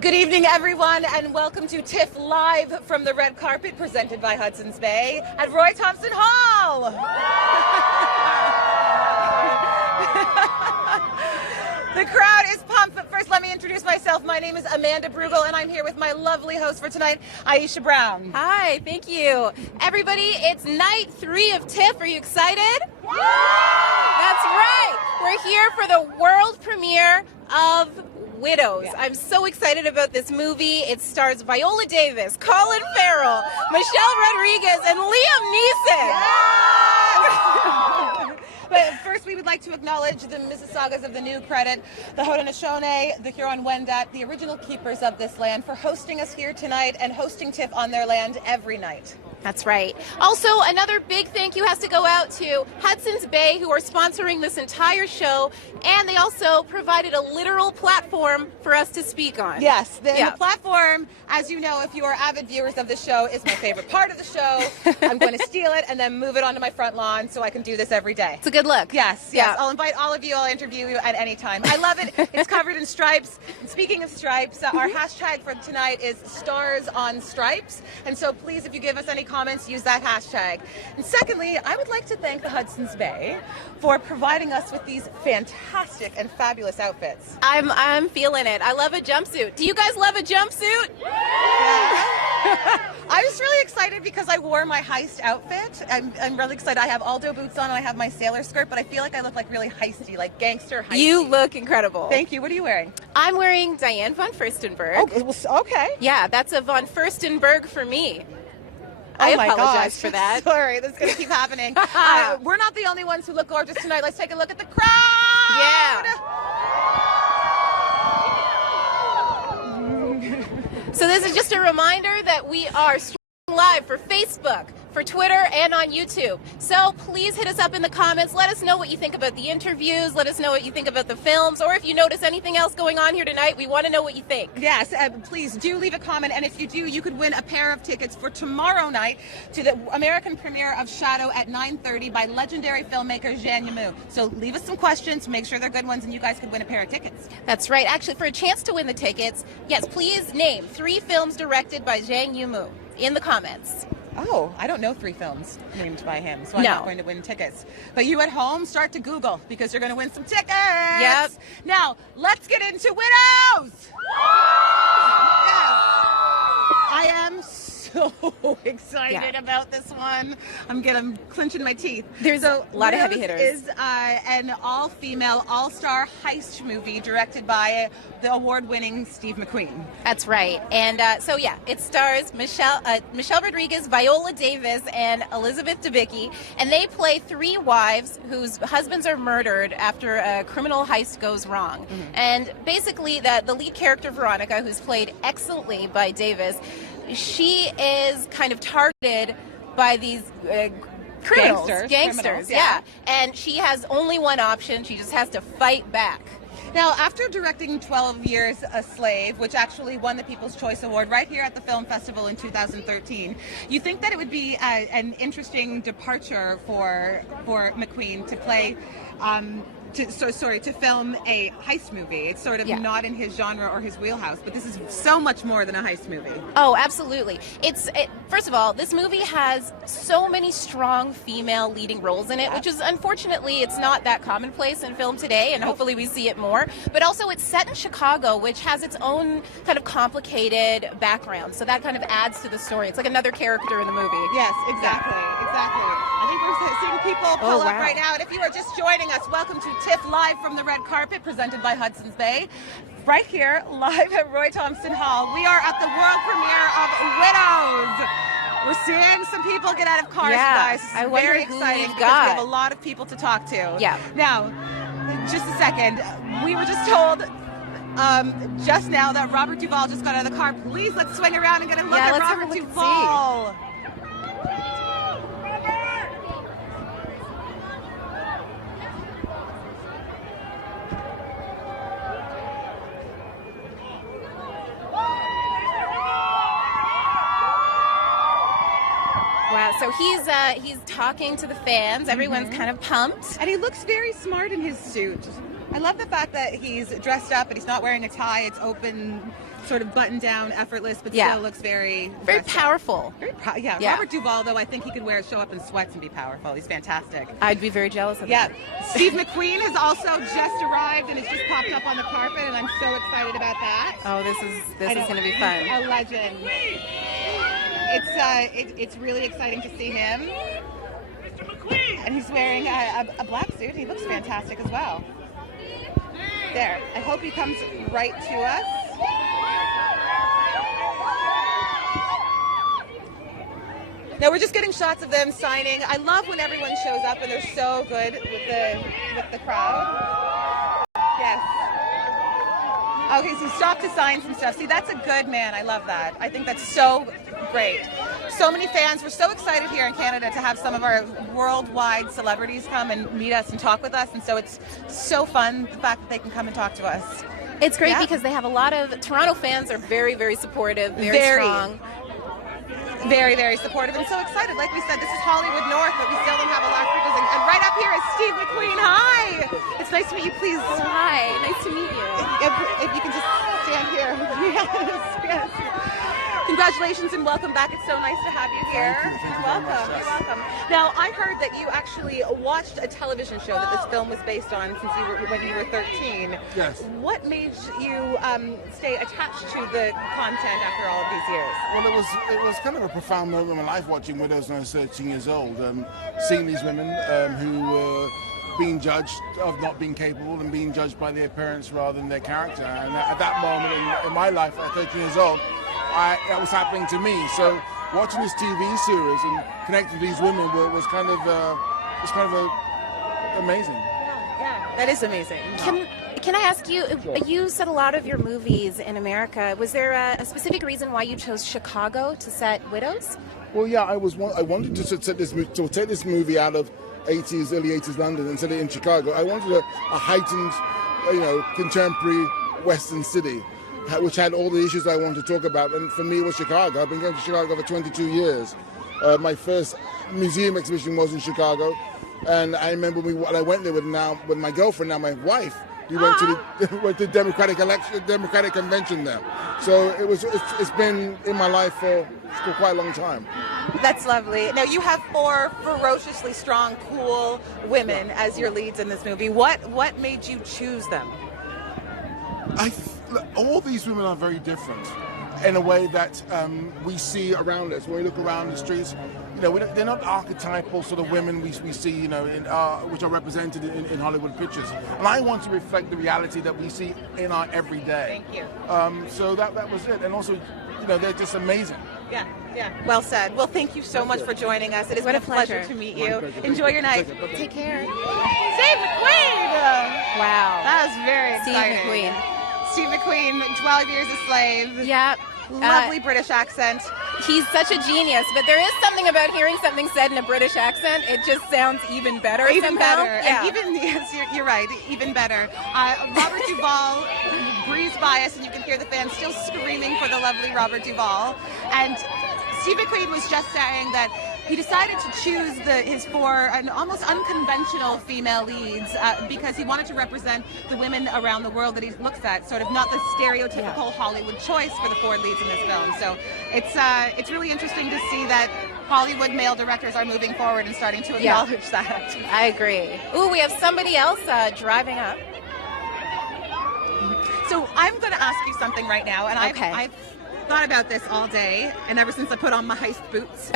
Good evening, everyone, and welcome to TIFF Live from the red carpet, presented by Hudson's Bay at Roy Thompson Hall. The crowd is pumped, but first let me introduce myself. My name is Amanda Brugel, and I'm here with my lovely host for tonight, Aisha Brown. Hi, thank you. Everybody, it's night 3 of TIFF. Are you excited? Yeah! That's right. We're here for the world premiere of WIDOWS. Yeah. I'm so excited about this movie. It stars Viola Davis, Colin Farrell, Michelle Rodriguez, and Liam Neeson. Yes! But first, we would like to acknowledge the Mississaugas of the New Credit, the Haudenosaunee, the Huron-Wendat, the original keepers of this land, for hosting us here tonight and hosting TIFF on their land every night. That's right. Also, another big thank you has to go out to Hudson's Bay, who are sponsoring this entire show, and they also provided a literal platform for us to speak on. Yes, the platform, as you know, if you are avid viewers of the show, is my favorite part of the show. I'm going to steal it and then move it onto my front lawn so I can do this every day. It's a good look. Yes, yes. Yeah. I'll invite all of you. I'll interview you at any time. I love it. It's covered in stripes. And speaking of stripes, our hashtag for tonight is Stars on Stripes. And so please, if you give us any comments, use that hashtag. And secondly, I would like to thank the Hudson's Bay for providing us with these fantastic and fabulous outfits. I'm feeling it. I love a jumpsuit. Do you guys love a jumpsuit? Yeah. I was really excited because I wore my heist outfit. I'm really excited. I have Aldo boots on and I have my sailor skirt, but I feel like I look like really heisty, like gangster heisty. You look incredible. Thank you. What are you wearing? I'm wearing Diane Von Furstenberg. Oh, okay. Yeah, that's a Von Furstenberg for me. I apologize for that. Sorry, this is going to keep happening. We're not the only ones who look gorgeous tonight. Let's take a look at the crowd. Yeah. So this is just a reminder that we are streaming live for Facebook, for Twitter, and on YouTube. So please hit us up in the comments. Let us know what you think about the interviews. Let us know what you think about the films. Or if you notice anything else going on here tonight, we want to know what you think. Yes, please do leave a comment. And if you do, you could win a pair of tickets for tomorrow night to the American premiere of Shadow at 9:30 by legendary filmmaker Zhang Yimou. So leave us some questions, make sure they're good ones, and you guys could win a pair of tickets. That's right. Actually, for a chance to win the tickets, yes, please name 3 films directed by Zhang Yimou in the comments. Oh, I don't know 3 films named by him, so I'm not going to win tickets. But you at home, start to Google, because you're going to win some tickets. Yep. Now, let's get into WIDOWS! Yes. I am so excited about this one. I'm clenching my teeth. There's a lot of heavy hitters. Is an all-female, all-star heist movie directed by the award-winning Steve McQueen. That's right. And so, yeah, it stars Michelle Rodriguez, Viola Davis, and Elizabeth Debicki. And they play 3 wives whose husbands are murdered after a criminal heist goes wrong. Mm-hmm. And basically, the lead character, Veronica, who's played excellently by Davis, she is kind of targeted by these criminals, gangsters, yeah. And she has only one option. She just has to fight back. Now, after directing 12 Years a Slave, which actually won the People's Choice Award right here at the Film Festival in 2013, you think that it would be an interesting departure for McQueen to play to film a heist movie. It's sort of not in his genre or his wheelhouse, but this is so much more than a heist movie. Oh, absolutely. First of all, this movie has so many strong female leading roles in it, which is, unfortunately, it's not that commonplace in film today, and hopefully we see it more. But also, it's set in Chicago, which has its own kind of complicated background, so that kind of adds to the story. It's like another character in the movie. Yes, exactly, exactly. I think we're seeing people pull up right now. And if you are just joining us, welcome to TIFF Live from the red carpet, presented by Hudson's Bay. Right here, live at Roy Thompson Hall. We are at the world premiere of WIDOWS. We're seeing some people get out of cars, you guys. This is very exciting because we have a lot of people to talk to. Yeah. Now, just a second. We were just told just now that Robert Duvall just got out of the car. Please, let's swing around and get a look at Robert Duvall. Wow, so he's talking to the fans. Everyone's kind of pumped. And he looks very smart in his suit. I love the fact that he's dressed up and he's not wearing a tie. It's open sort of buttoned down, effortless, but still looks very powerful. Yeah. Robert Duvall, though, I think he could show up in sweats and be powerful. He's fantastic. I'd be very jealous of that. Steve McQueen has also just arrived and has just popped up on the carpet, and I'm so excited about that. Oh, this is going to be fun. A legend. It's really exciting to see him. And he's wearing a black suit. He looks fantastic as well. There. I hope he comes right to us. Now we're just getting shots of them signing. I love when everyone shows up and they're so good with the crowd. Yes. Okay, so he stopped to sign some stuff. See, that's a good man. I love that. I think that's so great. So many fans. We're so excited here in Canada to have some of our worldwide celebrities come and meet us and talk with us. And so it's so fun, the fact that they can come and talk to us. It's great because they have a lot of Toronto fans are very, very supportive, very strong. Very, very supportive and so excited. Like we said, this is Hollywood North, but we still don't have a lot of people. And right up here is Steve McQueen. Hi! It's nice to meet you, please. Oh, hi. Nice to meet you. If you can just stand here. Yes. Congratulations and welcome back. It's so nice to have you here. Thank you. You're welcome. You're welcome. Now, I heard that you actually watched a television show that this film was based on when you were 13. Yes. What made you stay attached to the content after all of these years? Well, it was kind of a profound moment in my life watching Widows when I was 13 years old, seeing these women who were being judged of not being capable and being judged by their appearance rather than their character. And at that moment in my life, at 13 years old, that was happening to me. So watching this TV series and connecting to these women was kind of amazing. Yeah, that is amazing. Can I ask you, you set a lot of your movies in America. Was there a specific reason why you chose Chicago to set Widows? Well, yeah, I wanted to take this movie out of early 80s London and set it in Chicago. I wanted a heightened, contemporary Western city, which had all the issues I wanted to talk about. And for me, it was Chicago. I've been going to Chicago for 22 years. My first museum exhibition was in Chicago. And I remember when I went there with my girlfriend, now my wife, we went to the Democratic convention there. So it's been in my life for quite a long time. That's lovely. Now you have 4 ferociously strong, cool women as your leads in this movie. What made you choose them? All these women are very different in a way that we see around us. When we look around the streets, they're not archetypal sort of women we see, which are represented in Hollywood pictures. And I want to reflect the reality that we see in our everyday. Thank you. So that was it. And also, they're just amazing. Yeah. Well said. Well, thank you so much for joining us. It has been a pleasure to meet you. Enjoy your night. Take care. Steve McQueen! Wow. That was very exciting. Steve McQueen, 12 Years a Slave. Yeah. Lovely British accent. He's such a genius, but there is something about hearing something said in a British accent. It just sounds even better. Even somehow. better. Yeah. And yes, you're right. Even better. Robert Duvall breezed by us, and you can hear the fans still screaming for the lovely Robert Duvall. And Steve McQueen was just saying that he decided to choose his 4 almost unconventional female leads because he wanted to represent the women around the world that he looks at, sort of not the stereotypical Hollywood choice for the 4 leads in this film. So it's really interesting to see that Hollywood male directors are moving forward and starting to acknowledge that. I agree. Ooh, we have somebody else driving up. So I'm going to ask you something right now, and I've thought about this all day, and ever since I put on my heist boots.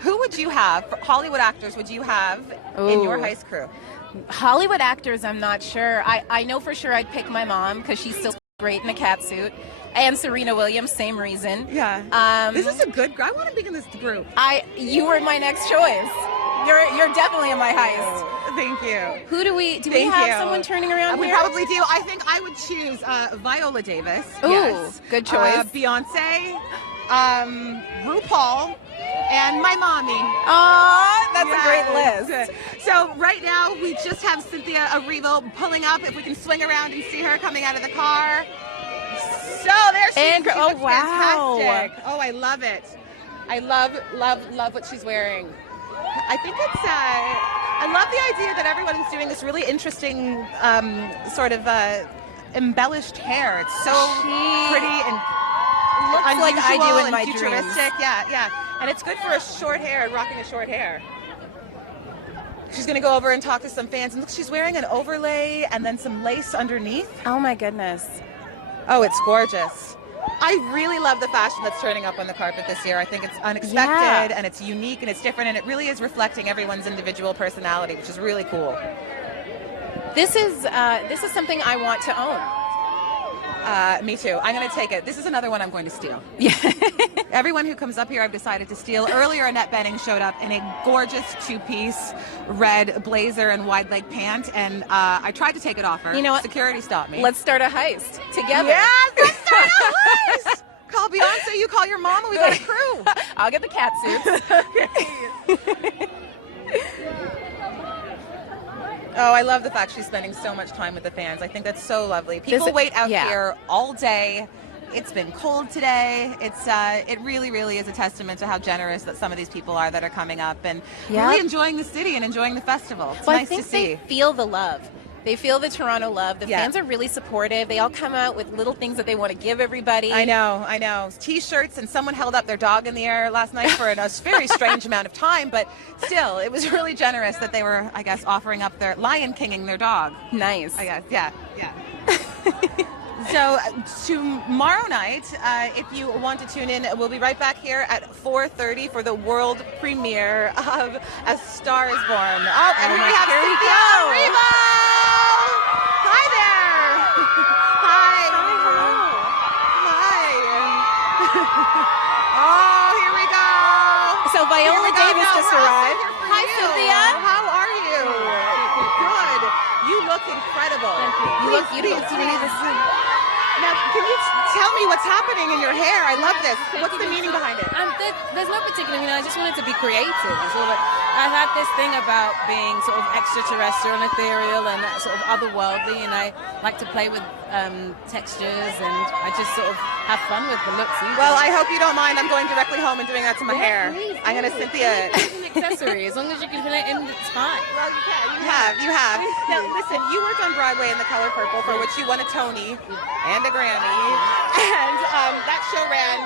Who would you have, Hollywood actors would you have in your heist crew? Hollywood actors, I'm not sure. I know for sure I'd pick my mom because she's still great in a cat suit. And Serena Williams, same reason. Yeah. This is a good group. I want to be in this group. You were my next choice. You're definitely in my heist. Thank you. Who do we have someone turning around here? We probably do. I think I would choose Viola Davis. Ooh, yes. Good choice. Beyonce, RuPaul, and my mommy. Aw, that's a great list. So right now we just have Cynthia Erivo pulling up. If we can swing around and see her coming out of the car. So there she is. Oh, wow. Fantastic. Oh, I love it. I love what she's wearing. I think I love the idea that everyone is doing this really interesting sort of embellished hair. It's so pretty and looks like I do in my futuristic. Yeah. And it's good for a short hair, rocking a short hair. She's going to go over and talk to some fans. And look, she's wearing an overlay and then some lace underneath. Oh, my goodness. Oh, it's gorgeous. I really love the fashion that's turning up on the carpet this year. I think it's unexpected and it's unique and it's different, and it really is reflecting everyone's individual personality, which is really cool. This is something I want to own. Me too. I'm going to take it. This is another one I'm going to steal. Yeah. Everyone who comes up here, I've decided to steal. Earlier, Annette Bening showed up in a gorgeous two-piece red blazer and wide leg pant, and I tried to take it off her. You know what? Security stopped me. Let's start a heist together. Yes, let's start a heist. Call Beyonce, you call your mama, we got a crew. I'll get the cat suits. Oh, I love the fact she's spending so much time with the fans. I think that's so lovely. People wait out here all day. It's been cold today. It really, really is a testament to how generous that some of these people are that are coming up and really enjoying the city and enjoying the festival. It's nice to see. They feel the love. They feel the Toronto love. The fans are really supportive. They all come out with little things that they want to give everybody. I know. T-shirts, and someone held up their dog in the air last night for a very strange amount of time, but still, it was really generous that they were, I guess, offering up their Lion Kinging their dog. Nice. I guess, yeah. So tomorrow night, if you want to tune in, we'll be right back here at 4:30 for the world premiere of A Star Is Born. Oh, and here we have Cynthia Erivo! Hi there! Hi! Oh, here we go! So Viola Davis just arrived. Hi, Cynthia! How are you? Good. You look incredible. You look beautiful. Now, can you tell me what's happening in your hair? I love this. What's the meaning behind it? There's no particular meaning. I just wanted to be creative. It's all like, I had this thing about being sort of extraterrestrial and ethereal and sort of otherworldly, and I like to play with textures, and I just sort of have fun with the looks. Well, I hope you don't mind. I'm going directly home and doing that to my hair. I'm going to Cynthia. It's an accessory. As long as you can fill it in, it's fine. Well, you can. You have. Now, listen, you worked on Broadway in The Color Purple, for which you won a Tony and a Grammy, and that show ran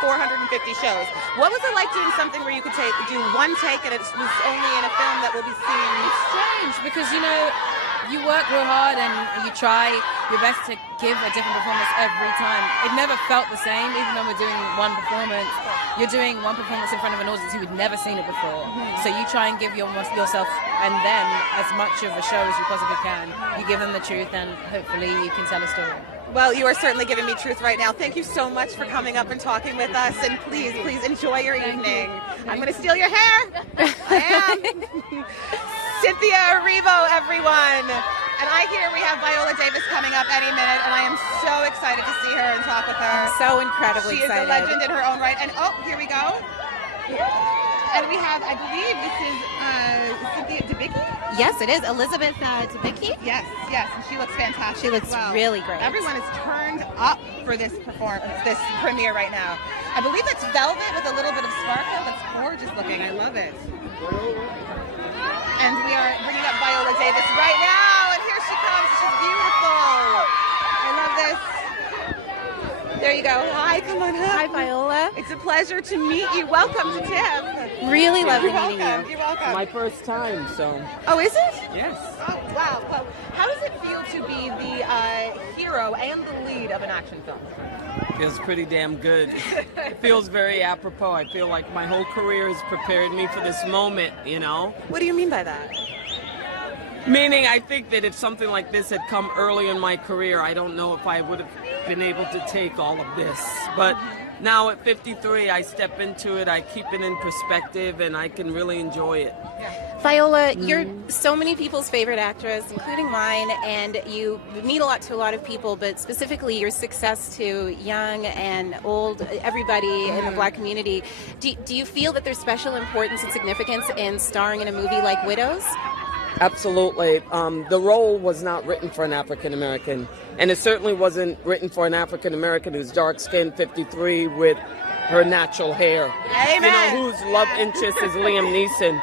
450 shows. What was it like doing something where you could do one take and it was only in a film that will be seen? It's strange because, you know, you work real hard and you try your best to give a different performance every time. It never felt the same, even though we're doing one performance. You're doing one performance in front of an audience who had never seen it before. So you try and give yourself and them as much of a show as you possibly can. You give them the truth and hopefully you can tell a story. Well, you are certainly giving me truth right now. Thank you so much for coming up and talking with us. And please enjoy your evening. I'm going to steal your hair. I am. Cynthia Erivo, everyone. And I hear we have Viola Davis coming up any minute, and I am so excited to see her and talk with her. I'm so incredibly excited. She is a legend in her own right. And here we go. And we have, I believe this is Cynthia Debicki? Yes, it is. Elizabeth Debicki? Yes. And she looks fantastic. She looks really great. Everyone is turned up for this performance, this premiere right now. I believe it's velvet with a little bit of sparkle. That's gorgeous looking. I love it. And we are bringing up Viola Davis right now, and here she comes. She's beautiful. I love this. There you go. Hi, come on up. Hi, Viola. It's a pleasure to meet you. Welcome to TIFF. Really lovely meeting you. You're welcome. My first time, so. Oh, is it? Yes. Oh, wow. Well, how does it feel to be the hero and the lead of an action film? Feels pretty damn good. It feels very apropos. I feel like my whole career has prepared me for this moment, you know? What do you mean by that? Meaning, I think that if something like this had come early in my career, I don't know if I would have been able to take all of this. But now at 53, I step into it, I keep it in perspective, and I can really enjoy it. Viola, you're so many people's favorite actress, including mine, and you mean a lot to a lot of people, but specifically your success to young and old, everybody in the Black community. Do you feel that there's special importance and significance in starring in a movie like WIDOWS? Absolutely. The role was not written for an African American, and it certainly wasn't written for an African American who's dark-skinned, 53, with her natural hair. Amen. You know, whose love interest is Liam Neeson.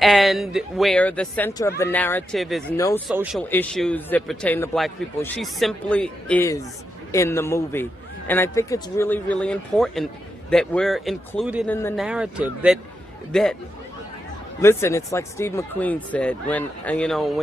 and where the center of the narrative is no social issues that pertain to black people. She simply is in the movie. And I think it's really, really important that we're included in the narrative. That listen, it's like Steve McQueen said when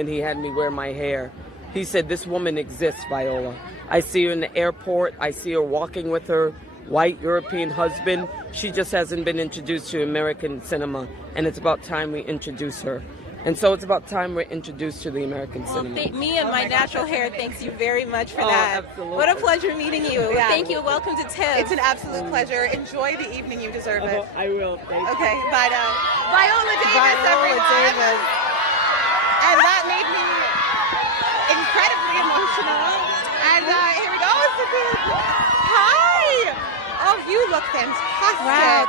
he had me wear my hair. He said, "This woman exists, Viola. I see her in the airport. I see her walking with her white European husband. She just hasn't been introduced to American cinema, and it's about time we introduce her." And so it's about time we're introduced to the American cinema. Me and my natural hair thanks you very much for that. Absolutely. What a pleasure meeting you. Yeah. Thank you. Welcome to TIFF. It's an absolute pleasure. Enjoy the evening. You deserve it. I will. Thank you. Okay, but Viola Davis, everyone. And that made me incredibly emotional. And here we go. Hi. Oh, you look fantastic. Wow.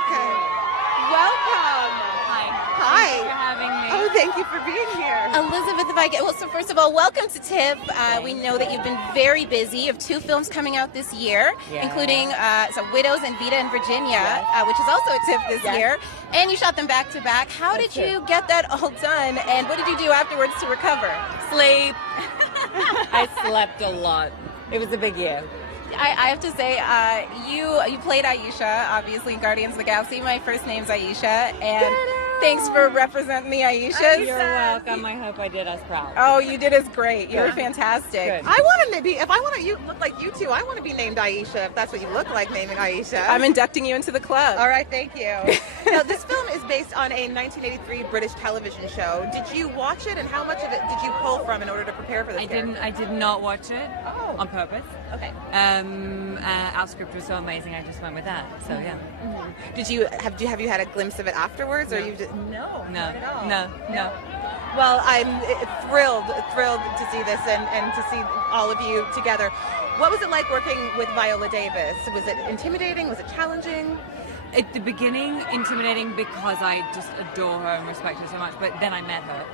Welcome. Hi. Thanks for having me. Oh, thank you for being here. Elizabeth, if I get, well, so first of all, welcome to TIFF. We know that you've been very busy. You have 2 films coming out this year, including WIDOWS and Vita in Virginia, which is also at TIFF this year. And you shot them back to back. How did you get that all done? And what did you do afterwards to recover? Sleep. I slept a lot. It was a big year. I have to say, you played Aisha, obviously, in Guardians of the Galaxy. My first name's Aisha, and thanks for representing the Aishas. You're welcome. I hope I did us proud. Oh, you did us great. You were fantastic. Good. I want to be, if I want to look like you two, I want to be named Aisha, if that's what you look like, naming Aisha. I'm inducting you into the club. All right, thank you. Now, this film is based on a 1983 British television show. Did you watch it, and how much of it did you pull from in order to prepare for this character? I did not watch it on purpose. Okay. Our script was so amazing. I just went with that. So yeah. Did you have you had a glimpse of it afterwards, or you just No. not at all? No. Well, I'm thrilled to see this and to see all of you together. What was it like working with Viola Davis? Was it intimidating? Was it challenging? At the beginning, intimidating because I just adore her and respect her so much. But then I met her.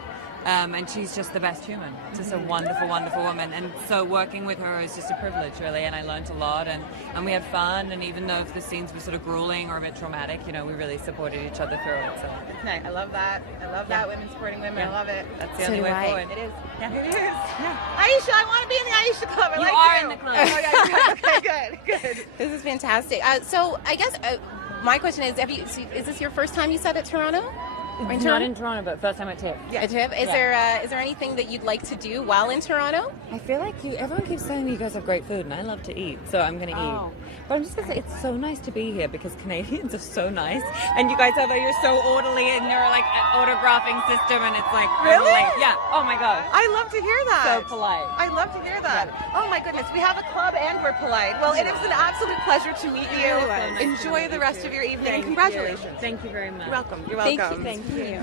And she's just the best human. Just a wonderful, wonderful woman. And so working with her is just a privilege, really. And I learned a lot, and we had fun. And even though the scenes were sort of grueling or a bit traumatic, we really supported each other through it. So Nice. I love that. I love that. Women supporting women. I love it. that's the only way forward. It is. Yeah. It is. Yeah. Aisha, I want to be in the Aisha Club. I You like are you. in the club. Oh, yeah, good. This is fantastic. So I guess my question is, is this your first time you set at Toronto? Not in Toronto, but first time at TIFF. Yeah. Is there anything that you'd like to do while in Toronto? I feel like everyone keeps saying you guys have great food, and I love to eat, so I'm going to eat. But I'm just going to say, it's so nice to be here because Canadians are so nice, and you guys you're so orderly, and you're like an autographing system, and it's like Really? Yeah. Oh my god. I love to hear that. So polite. I love to hear that. Oh my goodness, we have a club and we're polite. Well, it is an absolute pleasure to meet you. So nice to Enjoy meet the you rest too. of your evening, and Thank congratulations. you. Thank you very much. You're welcome. You're Thank welcome. you.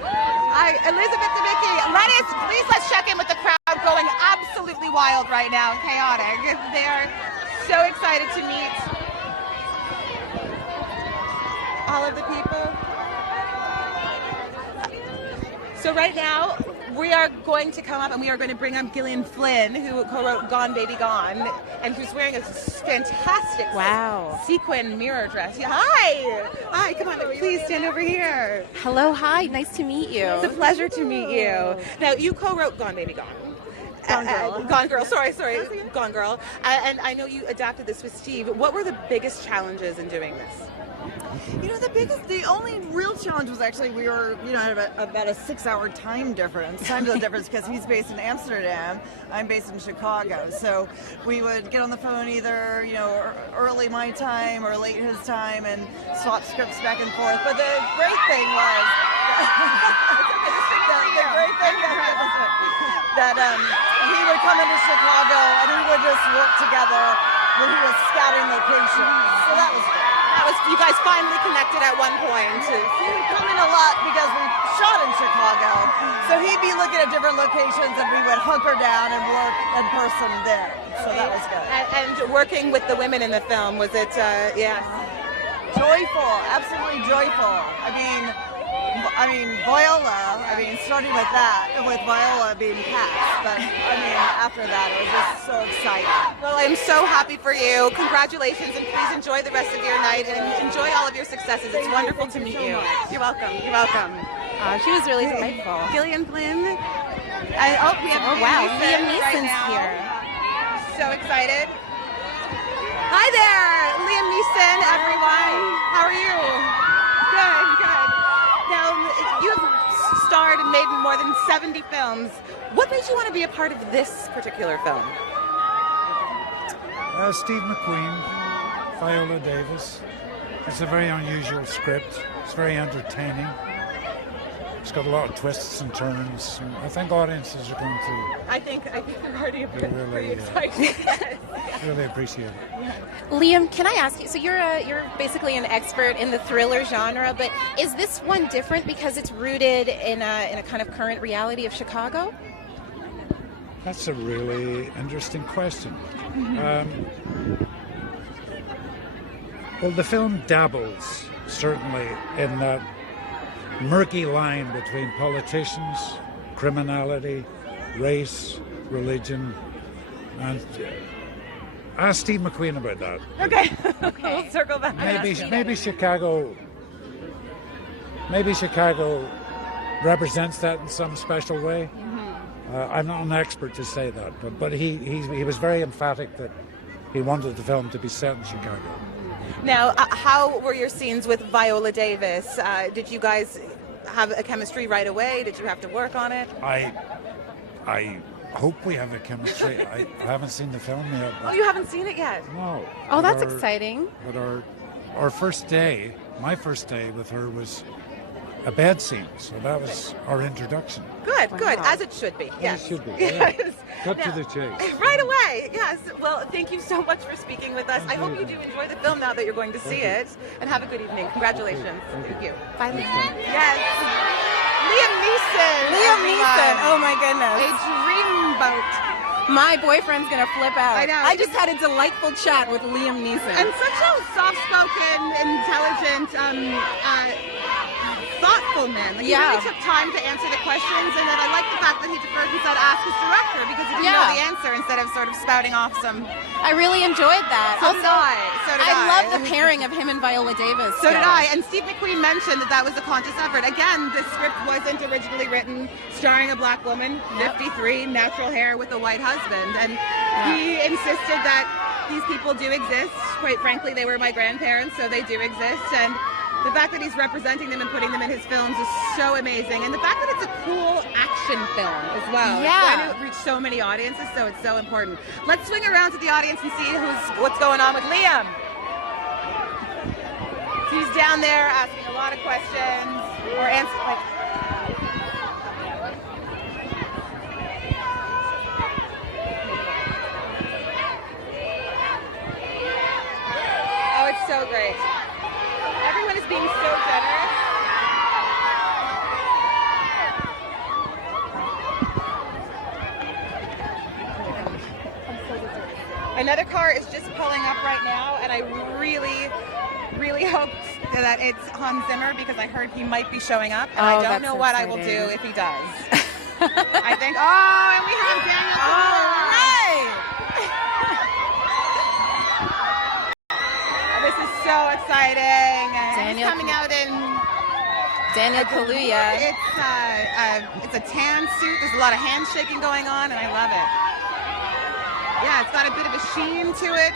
Hi, Elizabeth Debicki. Let's check in with the crowd going absolutely wild right now, chaotic. They are so excited to meet all of the people. So right now, we are going to come up and we are going to bring up Gillian Flynn, who co-wrote Gone Baby Gone, and who's wearing a fantastic sequin mirror dress. Yeah, hi, come on, please stand over here. Hello, hi, nice to meet you. It's a pleasure to meet you. Now, you co-wrote Gone Baby Gone. Gone Girl, sorry, Gone Girl. And I know you adapted this with Steve. What were the biggest challenges in doing this? The only real challenge was actually we were, at about a 6-hour time difference because he's based in Amsterdam, I'm based in Chicago. So we would get on the phone either, early my time or late his time and swap scripts back and forth. But the great thing was that he would come into Chicago and we would just work together when he was scouting locations. So that was good. You guys finally connected at one point. He would come in a lot because we shot in Chicago. So he'd be looking at different locations and we would hunker down and work in person there. So that was good. And working with the women in the film, was it, Joyful, absolutely joyful. I mean, Viola, starting with that, with Viola being cast, but after that, it was just so exciting. Well, I'm so happy for you. Congratulations, and please enjoy the rest of your night and enjoy all of your successes. It's wonderful to meet you. You're welcome. You're welcome. She was really delightful. Gillian, Flynn. And, we have Liam Neeson's right now. here. So excited. Hi there, Liam Neeson, everyone. How are you? Good, good. Now, you have starred and made more than 70 films. What made you want to be a part of this particular film? Steve McQueen, Viola Davis. It's a very unusual script. It's very entertaining. It's got a lot of twists and turns. I think audiences are going to I think they're already really, pretty excited. really appreciate it. Liam, can I ask you? So you're basically an expert in the thriller genre, but is this one different because it's rooted in a kind of current reality of Chicago? That's a really interesting question. Well, the film dabbles, certainly, in that murky line between politicians, criminality, race, religion, and ask Steve McQueen about that. Okay. We'll circle back. Maybe Chicago represents that in some special way. I'm not an expert to say that, but he was very emphatic that he wanted the film to be set in Chicago. Now, how were your scenes with Viola Davis? Did you guys have a chemistry right away? Did you have to work on it? I hope we have a chemistry. I haven't seen the film yet. Oh, you haven't seen it yet? No. Oh, that's exciting. But our first day, my first day with her was a bed scene, so that was our introduction. Good, good, as it should be. Yes, it should be. Yes. Cut to the chase. Right away. Yes. Well, thank you so much for speaking with us. I hope you do enjoy the film now that you're going to see it, and have a good evening. Congratulations. Thank you. Bye, Liam. Yes. Liam Neeson. Liam Neeson. Oh my goodness. A dreamboat. My boyfriend's gonna flip out. I know. I just had a delightful chat with Liam Neeson. And such a soft-spoken, intelligent, thoughtful man. Like, he really took time to answer the questions, and then I like the fact that he deferred and said ask his director because he didn't know the answer instead of sort of spouting off some. I really enjoyed that. So did I. I love the pairing of him and Viola Davis. So did I. And Steve McQueen mentioned that was a conscious effort. Again, the script wasn't originally written starring a black woman, 53, natural hair with a white husband. And he insisted that these people do exist. Quite frankly, they were my grandparents, so they do exist. And the fact that he's representing them and putting them in his films is so amazing. And the fact that it's a cool action film as well. Yeah. It's going to reach so many audiences, so it's so important. Let's swing around to the audience and see what's going on with Liam. So he's down there asking a lot of questions or answering. Oh, it's so great. Everyone is being so generous. Another car is just pulling up right now, and I really hope that it's Hans Zimmer because I heard he might be showing up, and I don't know what I will do if he does. I think, and we have Daniel. All right. This is so exciting. He's coming out in Daniel Kaluuya. It's a tan suit. There's a lot of handshaking going on, and I love it. Yeah, it's got a bit of a sheen to it.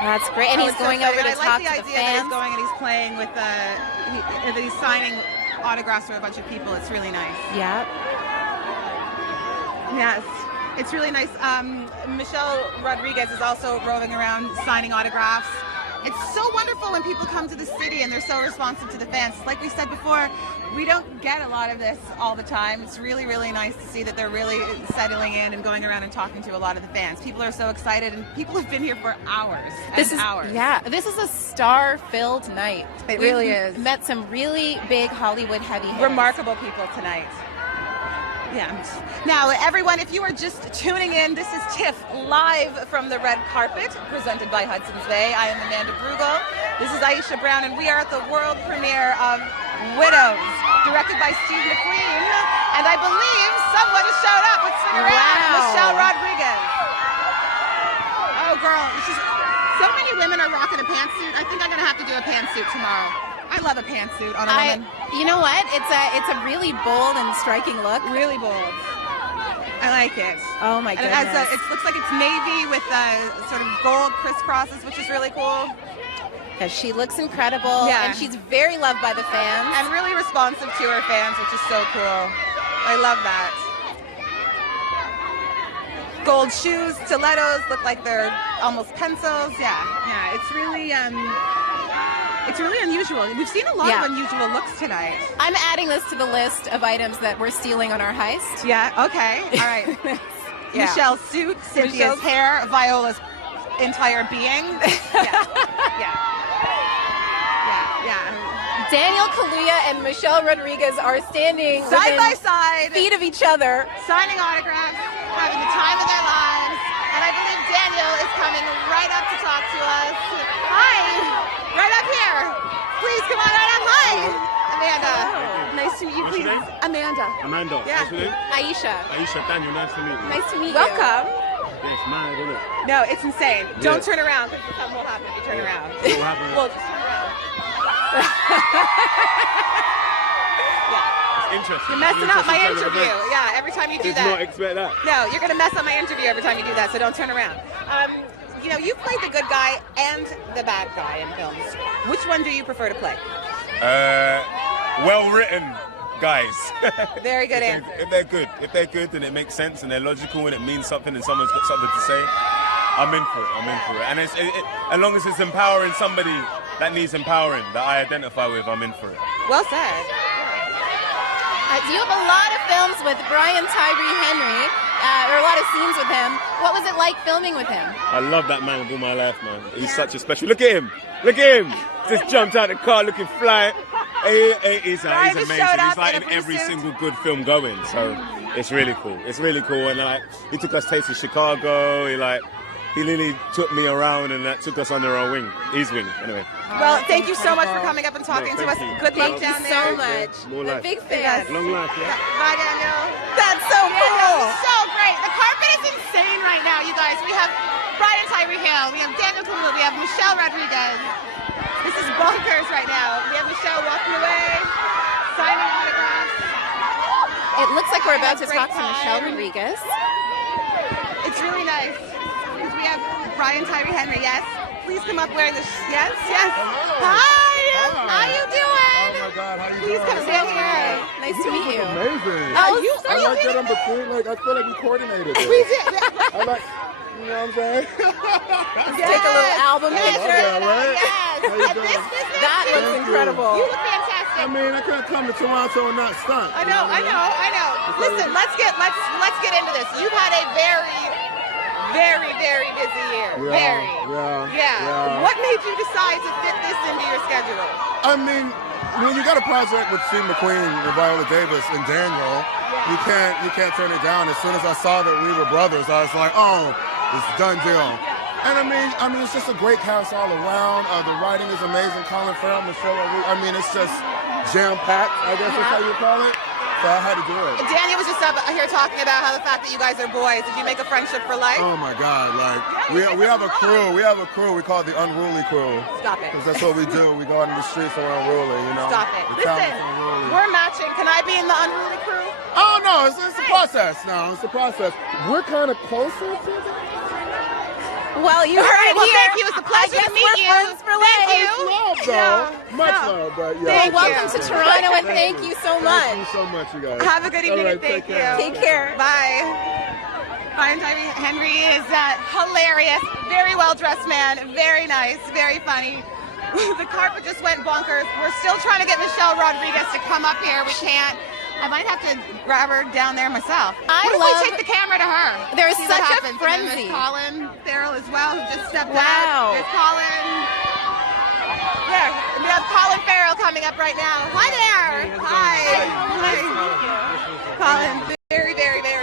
That's great, and he's going over to talk to the fans. I like the idea that he's going and he's playing with that he's signing autographs for a bunch of people. It's really nice. Yeah. Yes, it's really nice. Michelle Rodriguez is also roving around signing autographs. It's so wonderful when people come to the city and they're so responsive to the fans. Like we said before, we don't get a lot of this all the time. It's really, really nice to see that they're really settling in and going around and talking to a lot of the fans. People are so excited, and people have been here for hours and hours. Yeah, this is a star-filled night. It really is. We've met some really big Hollywood heavy hitters. Remarkable people tonight. Yeah. Now, everyone, if you are just tuning in, this is TIFF live from the red carpet, presented by Hudson's Bay. I am Amanda Brugel. This is Aisha Brown, and we are at the world premiere of WIDOWS, directed by Steve McQueen. And I believe someone has showed up. Let's swing around. Michelle Rodriguez. Oh, girl. So many women are rocking a pantsuit. I think I'm going to have to do a pantsuit tomorrow. I I love a pantsuit on a woman. You know what? It's a really bold and striking look. Really bold. I like it. Oh my And goodness. it looks like it's navy with sort of gold crisscrosses, which is really cool. Because she looks incredible, Yeah. and she's very loved by the fans. And really responsive to her fans, which is so cool. I love that. Gold shoes, stilettos, look like they're almost pencils. Yeah, it's really unusual. We've seen a lot of unusual looks tonight. I'm adding this to the list of items that we're stealing on our heist. Yeah, okay, all right. Yeah. Michelle's suit, Cynthia's hair, Viola's entire being. Yeah. Daniel Kaluuya and Michelle Rodriguez are standing Side within by side, feet of each other, signing autographs, having the time of their lives. And I believe Daniel is coming right up to talk to us. Hi, right up here. Please come on right up. Hi, Amanda. Nice to meet you. What's your Please, name? Amanda. Amanda. Yeah. What's your name? Aisha. Aisha, Daniel, nice to meet you. Nice to meet you. Welcome. It's mad, isn't it? No, it's insane. Yeah. Don't turn around because something will happen if you turn around. What will happen? Well, just turn around. It's interesting. You're messing up my Interesting turn of interview. events. Yeah, every time you do Did not that. expect that. No, you're going to mess up my interview every time you do that, so don't turn around. You know, you played the good guy and the bad guy in films. Which one do you prefer to play? Well written, guys. Very good answer. If they're good, and it makes sense, and they're logical, and it means something, and someone's got something to say, I'm in for it. And as long as it's empowering somebody that needs empowering, that I identify with, I'm in for it. Well said. You have a lot of films with Brian Tyree Henry, or a lot of scenes with him. What was it like filming with him? I love that man with all my life, man. He's such a special. Look at him. Just jumped out the car looking fly. He's amazing. He's like in every single good film going. So it's really cool. And he took us tasting Chicago. He literally took me around and that took us under our wing. His wing, anyway. Well, thank you so much for coming up and talking to us. Good luck down there. Thank you so much. More life. Big fan. Long life, yeah. Bye, Daniel. That's so cool. So great. The carpet is insane right now, you guys. We have Brian Tyree Hill. We have Daniel Kaluuya. We have Michelle Rodriguez. This is bonkers right now. We have Michelle walking away, signing autographs. It looks like we're about to Great talk to Michelle time. Rodriguez. It's really nice because we have Brian Tyree Henry. Yes, please come up wearing this. Yes. Hi. How you doing? Oh my God, how you Please doing? come stand here. Nice to meet you. Amazing. I like that I'm between. I feel like we coordinated this. We did. I like, you know what I'm saying? Take a little album picture. Yeah, right? Yes. How you And doing? That looks Thank you. incredible. You look fantastic. I mean, I couldn't come to Toronto and not stunt. I know. Listen, let's get into this. You've had a very busy year. Yeah. What made you decide to fit this into your schedule? I mean, when you got a project with Steve McQueen and Viola Davis and Daniel, you can't turn it down. As soon as I saw that we were brothers, I was like, oh, it's a done deal. And I mean, it's just a great cast all around. The writing is amazing. Colin Farrell, Michelle. I mean, it's just jam-packed, I guess that's how you call it. So I had to do it. Daniel was just up here talking about how the fact that you guys are boys. Did you make a friendship for life? Oh my God! We have a crew. We call it the Unruly Crew. Stop it. Because that's what we do. We go out in the streets and we're unruly. You know. Stop it. The Listen, talent's unruly. we're matching. Can I be in the Unruly Crew? Oh no! It's a process. No, it's a process. We're kind of closer to that. Well, you heard it Well, here. thank you. It's a pleasure to meet you. Friends for Thank life. you. Love, though. Much love, but yeah. Well, welcome to Toronto, and thank you so much. Thank you so much, you guys. Have a good evening, All right, and thank you. Take care. Bye. Brian Tyree Henry is hilarious, very well-dressed man, very nice, very funny. The carpet just went bonkers. We're still trying to get Michelle Rodriguez to come up here. We can't. I might have to grab her down there myself. What if we take the camera to her? There's See what such a happens? And then frenzy. there's Colin Farrell as well, who just stepped Wow. out. There's Colin. There, we have Colin Farrell coming up right now. Hi there. Hi. Colin, very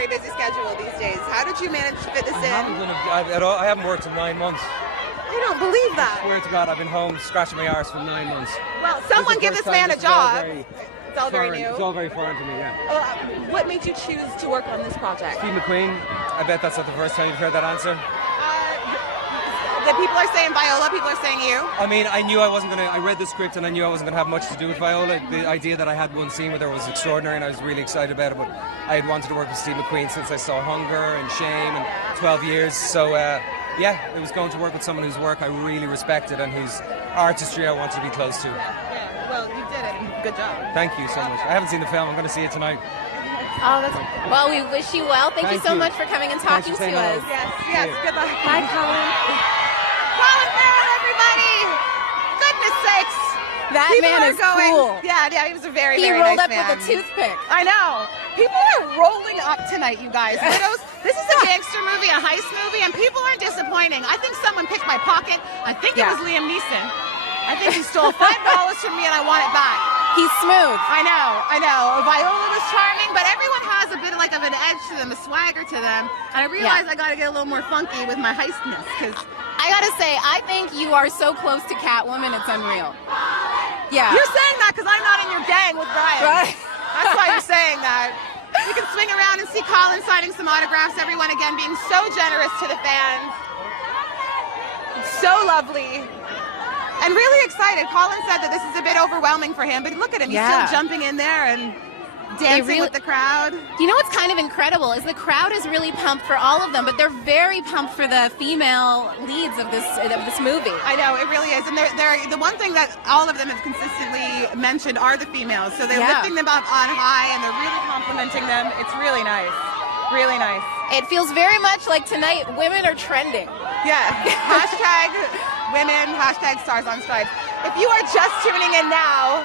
busy schedule these days. How did you manage to fit this in? I haven't worked in 9 months. I don't believe that. Swear to God, I've been home scratching my arse for 9 months. Well, someone give this man a job. It's all very new. It's all very foreign to me, yeah. What made you choose to work on this project? Steve McQueen, I bet that's not the first time you've heard that answer. that people are saying Viola, people are saying you. I mean, I knew I wasn't going to, I read the script and I knew I wasn't going to have much to do with Viola. The idea that I had one scene with her was extraordinary and I was really excited about it, but I had wanted to work with Steve McQueen since I saw Hunger and Shame and 12 Years, so yeah, it was going to work with someone whose work I really respected and whose artistry I wanted to be close to. Yeah, well, you did it. Good job. Thank you so much. I haven't seen the film, I'm going to see it tonight. Oh, well, we wish you well. Thank you so much for coming and talking to us. Yes, good luck. Bye, Colin. Colin Farrell, everybody! Goodness sakes! That People man are is going, cool. Yeah, he was a very, He very rolled nice up man. with a toothpick. I know. People are rolling up tonight, you guys. Widows, this is a gangster movie, a heist movie, and people aren't disappointing. I think someone picked my pocket. I think it was Liam Neeson. I think he stole $5 from me and I want it back. He's smooth. I know. Viola was charming, but everyone has a bit of an edge to them, a swagger to them. And I realized I got to get a little more funky with my heistness, because I gotta say, I think you are so close to Catwoman, it's unreal. Yeah. You're saying that because I'm not in your gang with Brian. Right. That's why you're saying that. We can swing around and see Colin signing some autographs, everyone again being so generous to the fans. It's so lovely. And really excited. Colin said that this is a bit overwhelming for him, but look at him. He's still jumping in there and dancing with the crowd. You know what's kind of incredible is the crowd is really pumped for all of them, but they're very pumped for the female leads of this movie. I know, it really is. And they're the one thing that all of them have consistently mentioned are the females. So they're lifting them up on high and they're really complimenting them. It's really nice. Really nice. It feels very much like tonight women are trending. Yeah. Hashtag women, hashtag stars on stripes. If you are just tuning in now,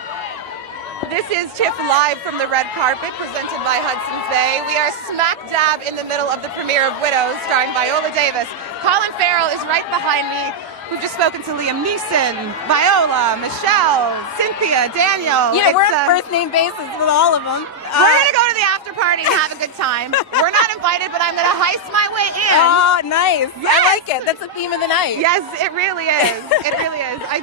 this is TIFF live from the red carpet presented by Hudson's Bay. We are smack dab in the middle of the premiere of Widows starring Viola Davis. Colin Farrell is right behind me. We've just spoken to Liam Neeson, Viola, Michelle, Cynthia, Daniel. You know, we're on first name basis with all of them. We're going to go to the after party and have a good time. We're not invited, but I'm going to heist my way in. Oh, nice. Yes. I like it. That's the theme of the night. Yes, it really is. It really is. I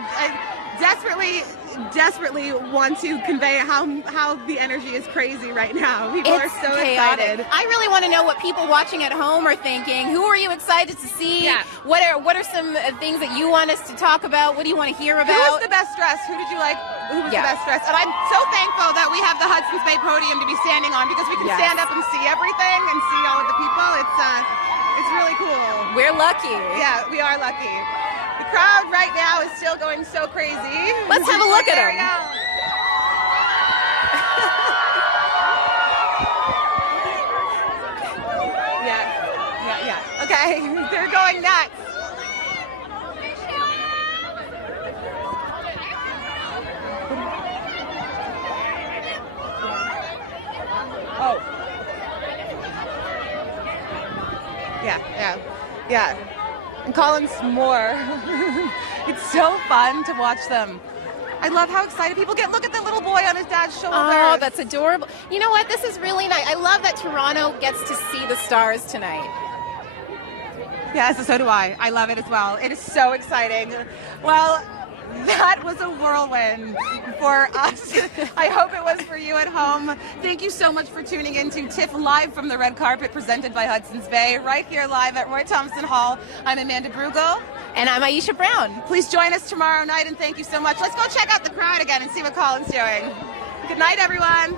desperately want to convey how the energy is crazy right now. People are so excited. I really want to know what people watching at home are thinking. Who are you excited to see? Yeah. What are some things that you want us to talk about? What do you want to hear about? Who was the best dressed? Who did you like? Who was the best dressed? And I'm so thankful that we have the Hudson's Bay podium to be standing on because we can stand up and see everything and see all of the people. It's really cool. We're lucky. Yeah, we are lucky. The crowd right now is still going so crazy. Let's have a look at them. Yeah. Okay, they're going nuts. Oh. Yeah. And Colin's more. It's so fun to watch them. I love how excited people get. Look at the little boy on his dad's shoulder. Oh, that's adorable. You know what? This is really nice. I love that Toronto gets to see the stars tonight. Yes, so do I. I love it as well. It is so exciting. Well, that was a whirlwind for us. I hope it was for you at home. Thank you so much for tuning in to TIFF live from the red carpet presented by Hudson's Bay, right here live at Roy Thompson Hall. I'm Amanda Brugel. And I'm Aisha Brown. Please join us tomorrow night, and thank you so much. Let's go check out the crowd again and see what Colin's doing. Good night, everyone.